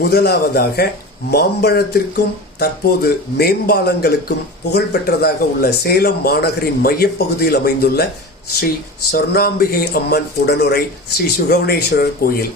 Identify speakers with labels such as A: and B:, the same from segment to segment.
A: முதலாவதாக மாம்பழத்திற்கும் தற்போது மேம்பாலங்களுக்கும் புகழ்பெற்றதாக உள்ள சேலம் மாநகரின் மையப்பகுதியில் அமைந்துள்ள ஸ்ரீ சொர்ணாம்பிகை அம்மன் உடனுரை ஸ்ரீ சுகவனேஸ்வரர் கோயில்.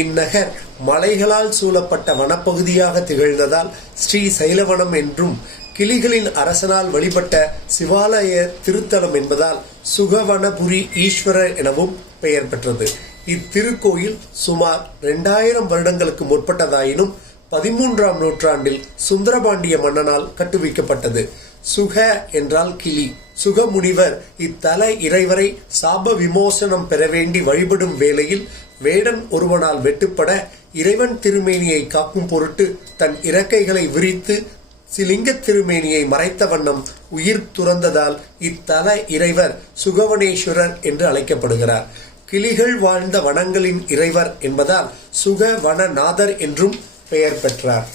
A: இந்நகர் மலைகளால் சூழப்பட்ட வனப்பகுதியாக திகழ்ந்ததால் ஸ்ரீ சைலவனம் என்றும் கிளிகளின் அரசனால் வழிபட்ட சிவாலய திருத்தலம் என்பதால் சுகவனபுரி ஈஸ்வரர் எனவும் பெயர் பெற்றது. இத்திருக்கோயில் சுமார் இரண்டாயிரம் வருடங்களுக்கு முற்பட்டதாயினும் பதிமூன்றாம் நூற்றாண்டில் சுந்தரபாண்டிய மன்னனால் கட்டுவிக்கப்பட்டது. சுக என்றால் கிளி. சுகமுனிவர் இத்தல இறைவரை சாப விமோசனம் பெற வேண்டி வழிபடும் வேளையில் வேடன் ஒருவனால் வெட்டுப்பட இறைவன் திருமேனியை காக்கும் பொருட்டு தன் இறக்கைகளை விரித்து சிலிங்க திருமேனியை மறைத்த வண்ணம் உயிர் துறந்ததால் இத்தல இறைவர் சுகவனேஸ்வரர் என்று அழைக்கப்படுகிறார். கிளிகள் வாழ்ந்த வனங்களின் இறைவர் என்பதால் சுக வனநாதர் என்றும் பெயர் பெற்றார்.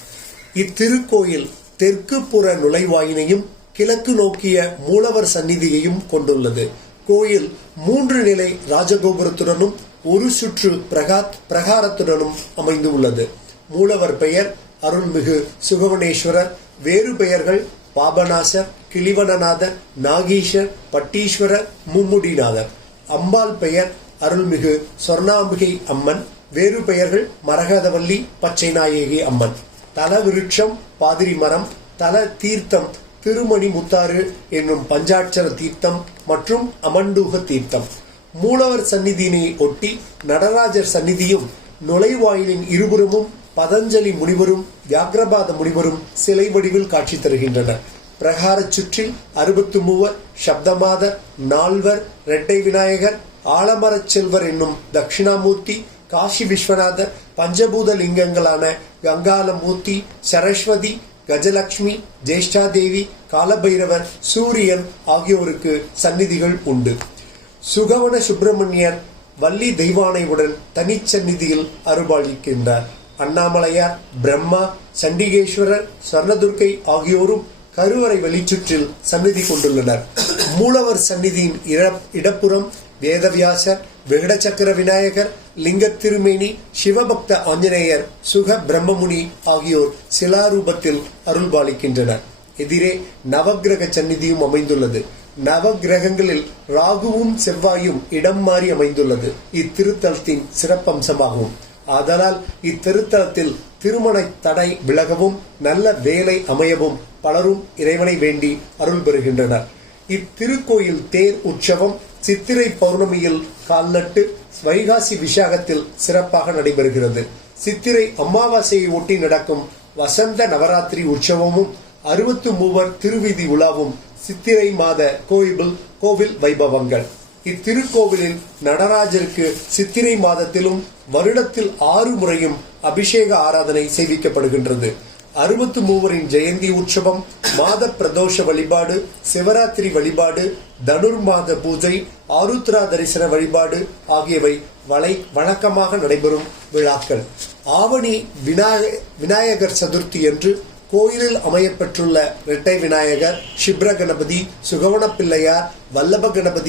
A: இத்திருக்கோயில் தெற்கு புற நுழைவாயினையும் கிழக்கு நோக்கிய மூலவர் சந்நிதியையும் கொண்டுள்ளது. கோயில் மூன்று நிலை ராஜகோபுரத்துடனும் ஒரு சுற்று பிரகாத் பிரகாரத்துடனும் அமைந்து உள்ளது மூலவர் பெயர் அருள்மிகு சுகவனேஸ்வரர் வேறு பெயர்கள் பாபநாசர் கிளிவனநாதர் நாகீஷர் பட்டீஸ்வரர் மும்முடிநாதர். அம்பாள் பெயர் அருள்மிகு சொர்ணாம்பிகை அம்மன் வேறு பெயர்கள் மரகதவல்லி பச்சை நாயகி அம்மன். தல விருட்சம் பாதிரி மரம் தல தீர்த்தம் திருமணி முத்தாறு என்னும் பஞ்சாட்சர தீர்த்தம் மற்றும் அமண்டூக தீர்த்தம். மூலவர் சந்நிதியினை ஒட்டி நடராஜர் சந்நிதியும் நுழைவாயிலின் இருபுறமும் பதஞ்சலி முனிவரும் வியாக்கிரபாத முனிவரும் சிலை வடிவில் காட்சி தருகின்றனர். பிரகாரச் சுற்றில் அறுபத்து மூவர் சப்தமாதர் நால்வர் இரட்டை விநாயகர் ஆலமரச் செல்வர் என்னும் தட்சிணாமூர்த்தி காசி விஸ்வநாதர் பஞ்சபூத லிங்கங்களான கங்காலமூர்த்தி சரஸ்வதி கஜலட்சுமி ஜேஷ்டாதேவி காலபைரவர் சூரியன் ஆகியோருக்கு சந்நிதிகள் உண்டு. சுகவன சுப்பிரமணியர் வள்ளி தெய்வானையுடன் தனிச்சந்நிதியில் அருபாளிக்கின்றார் அண்ணாமலையார் பிரம்மா சண்டிகேஸ்வரர் ஸ்வர்ணதுர்க்கை ஆகியோரும் கருவறை வெளிச்சுற்றில் சந்நிதி கொண்டுள்ளனர். மூலவர் சந்நிதியின் இடப்புறம் வேதவியாசர் விகடச்சக்கர விநாயகர் லிங்க திருமேனி சிவபக்த ஆஞ்சநேயர் சுக பிரம்மமுனி ஆகியோர் சிலாரூபத்தில் அருள்பாலிக்கின்றனர். எதிரே நவக்கிரக சந்நிதியும் அமைந்துள்ளது. நவக்கிரகங்களில் ராகுவும் செவ்வாயும் இடம் மாறி அமைந்துள்ளது. இத்திருத்தலத்தின் சிறப்பம்சமாகும். ஆதலால் இத்திருத்தலத்தில் திருமண தடை விலகவும் நல்ல வேலை அமையவும் பலரும் இறைவனை வேண்டி அருள் பெறுகின்றனர் இத்திருக்கோயில் தேர் உற்சவம் சித்திரை பௌர்ணமியில் கால்நட்டு வைகாசி விசாகத்தில் சிறப்பாக நடைபெறுகிறது. சித்திரை அமாவாசையை ஒட்டி நடக்கும் வசந்த நவராத்திரி உற்சவமும் அறுபத்து மூவர் திருவீதி உலாவும் சித்திரை மாத கோயில் கோவில் வைபவங்கள். இத்திருக்கோவிலில் நடராஜருக்கு சித்திரை மாதத்திலும் வருடத்தில் ஆறு முறையும் அபிஷேக ஆராதனை செய்விக்கப்படுகின்றது. அறுபத்து மூவரின் ஜெயந்தி உற்சவம் மாத பிரதோஷ வழிபாடு சிவராத்திரி வழிபாடு தனுர்மாத பூஜை ஆருத்ரா தரிசன வழிபாடு ஆகியவை வலை வழக்கமாக நடைபெறும் விழாக்கள். ஆவணி விநாய விநாயகர் சதுர்த்தி என்று கோயிலில் அமையப்பெற்றுள்ள இரட்டை விநாயகர் சிப்ர கணபதி சுகவன பிள்ளையார் வல்லப கணபதி